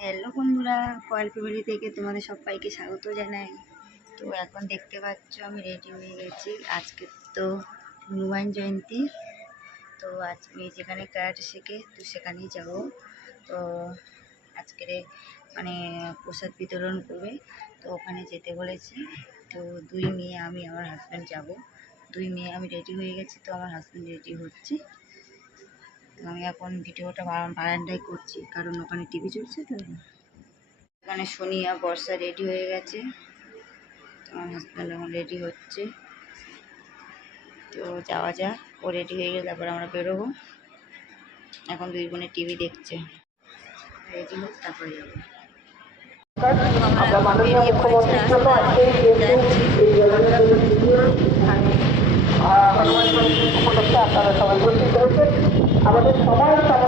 Hello বন্ধুরা, coil family থেকে তোমাদের সবাইকে স্বাগত জানাই। তো এখন দেখতে পাচ্ছ, আমি রেডি হয়ে গেছি। আজকে তো হনুমান জয়ন্তী। তো আজ আমি যেখানে ক্যারাটে শেখে, তো সেখানেই যাব। তো আজকের মানে প্রসাদ বিতরণ করবে। তো ওখানে যেতে বলেছি। তো দুই মেয়ে, আমি আমার হাজব্যান্ড যাব। দুই মেয়ে, আমি রেডি হয়ে গেছি, তো আমার হাজব্যান্ড রেডি হচ্ছে। আমি এখন ভিডিওটা বারা- বারান্দায় করছি কারণ ওখানে টিভি চলছে তো। এখানে সোনিয়া বর্ষা রেডি হয়ে গেছে। তো আমার হাজব্যান্ড এখন রেডি হচ্ছে। তো যাওয়া যাক ও রেডি হয়ে গেলে তারপর আমরা বেরোবো। এখন দুই বোনে টিভি দেখছে। রেডি হোক তারপরে যাব। বেরিয়ে পড়েছি রাস্তায় যাচ্ছি। আমাদের সবার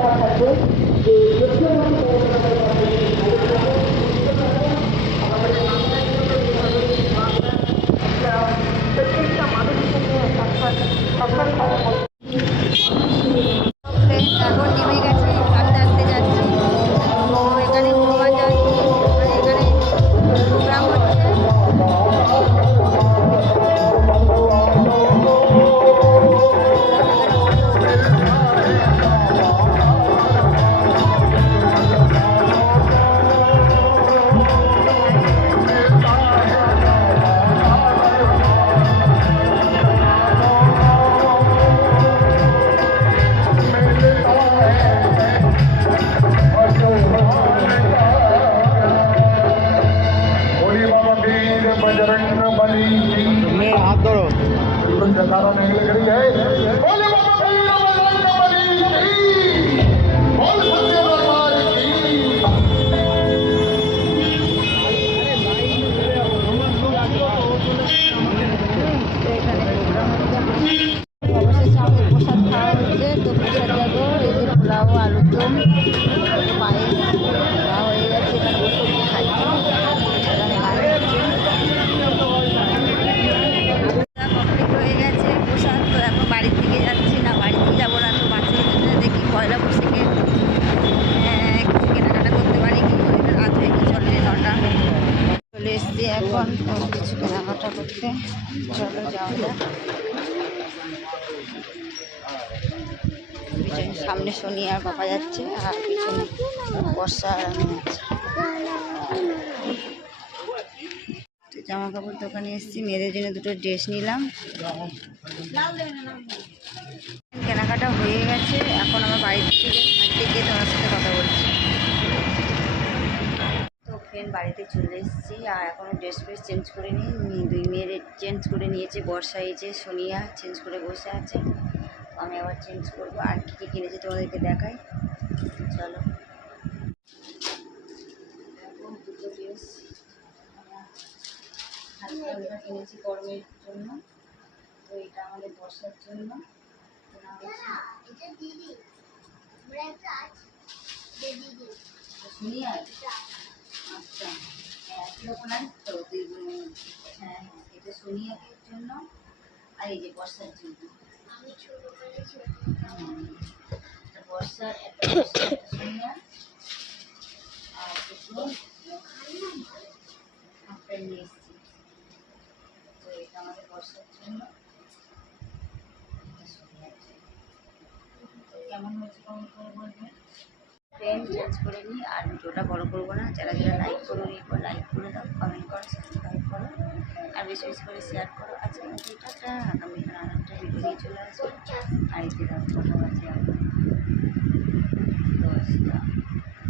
वीर बजरंग बली मेरा हाथ धरो बिल्कुल जकारा नहीं लग रही है बोले बाबा वीर बजरंग बली की बोल सत्य दरबार की তো এখানে প্রোগ্রাম হচ্ছে অবশেষে আমাদের প্রসাদ খাওয়া হচ্ছে তো প্রসাদ যাবো এই যে পোলাও আলুরদম পায়েস কেনাকাটা করতে পারি কি করে রাত গেছে অলরেডি নটা। চলে এখন কিছু কেনাকাটা করতে। যাওয়া সামনে শনি আর বাবা যাচ্ছে, আর পিছনে বর্ষা আর জামা কাপড় দোকানে এসেছি, মেয়েদের জন্য দুটো ড্রেস নিলাম। কেনাকাটা হয়ে গেছে, এখন আমার বাড়ি থেকে বাড়িতে গিয়ে তোমার সাথে কথা বলছি। তো ফ্রেন্ড বাড়িতে চলে এসেছি, আর এখনও ড্রেস ফ্রেস চেঞ্জ করে নিই। দুই মেয়ের চেঞ্জ করে নিয়েছে, বর্ষা এসে সোনিয়া চেঞ্জ করে বসে আছে। আমি আবার চেঞ্জ করব। আর কী কী কিনেছি তোমাদেরকে দেখাই। চলো। কিনেছি গরমের জন্য। তো এটা আমাদের বর্ষার জন্য। আচ্ছা কীরকম আছে তো হ্যাঁ এটা সোনিয়াকের জন্য আর এই যে বর্ষার জন্য বর্ষার একটা সোনিয়া আর দুটো হাফ প্যান্ট নিয়ে এসেছি তো এটা আমাদের বর্ষার জন্য এটা সোনিয়ার জন্য তো কেমন হয়েছে কেমন করে বলবেন ফ্রেন্ড চেঞ্জ করে নিই আর ভিডিওটা বড় করব না। যারা যারা লাইক করো এরপর লাইক করে দাও কমেন্ট করো সাবস্ক্রাইব করো। আর বেশি বেশি করে শেয়ার করো। আজকে টাটা আগামীকাল আর একটা ভিডিও নিয়ে চলে আসব। আর এই বাজে এখন দশটা।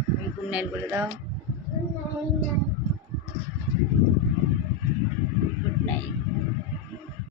তুমি গুড নাইট বলে দাও। Good night